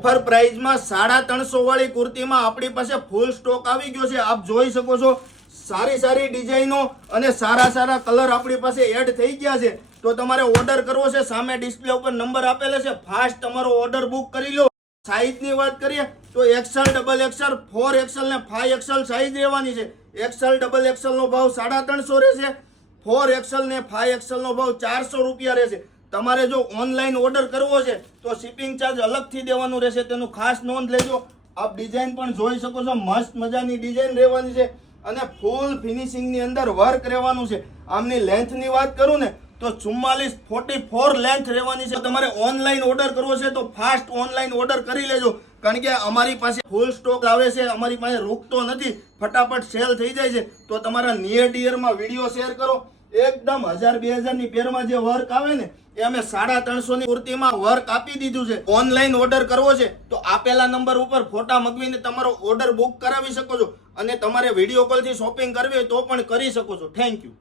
Offer પ્રાઇસમાં 350 વાળી કુર્તીમાં આપણી પાસે ફૂલ સ્ટોક આવી ગયો છે। આપ જોઈ શકો છો સારી ડિઝાઇનો અને સારા કલર આપણી પાસે એડ થઈ ગયા છે। તો તમારે ઓર્ડર કરવો છે, સામે ડિસ્પ્લે ઉપર નંબર આપેલો છે, ફાસ્ટ તમારો ઓર્ડર બુક કરી લો। સાઈઝની વાત કરીએ તો XL, XXL, 4XL ને 5XL સાઈઝ રહેવાની છે। XL, XXL નો ભાવ 350 રહેશે, 4XL ને 5XL નો ભાવ 400 રૂપિયા રહેશે। તમારે જો ઓનલાઈન ઓર્ડર કરવો છે તો શિપિંગ ચાર્જ અલગથી દેવાનું રહેશે, તેનું ખાસ નોંધ લેજો। આપ ડિઝાઇન પણ જોઈ શકો છો, મસ્ત મજાની ડિઝાઇન રહેવાની છે અને ફૂલ ફિનિશિંગની અંદર વર્ક રહેવાનું છે। આમની લેન્થની વાત કરું ને તો 44 લેન્થ રહેવાની છે। તમારે ઓનલાઈન ઓર્ડર કરવો છે તો ફાસ્ટ ઓનલાઈન ઓર્ડર કરી લેજો, કારણ કે અમારી પાસે ફૂલ સ્ટોક આવે છે, અમારી પાસે રૂકતો નથી, ફટાફટ સેલ થઈ જાય છે। તો તમારા નિયર ડિયરમાં વિડીયો શેર કરો। એકદમ 1000-2000 ની પેરમાં જે વર્ક આવે ને એ અમે 350 ની કુર્તીમાં વર્ક આપી દીધું છે। ઓનલાઈન ઓર્ડર કરવો છે તો આપેલા નંબર ઉપર ફોટા મંગાવીને તમારો ઓર્ડર બુક કરાવી શકો છો અને તમારે વિડીયો કોલથી શોપિંગ કરવી હોય તો પણ કરી શકો છો। Thank you.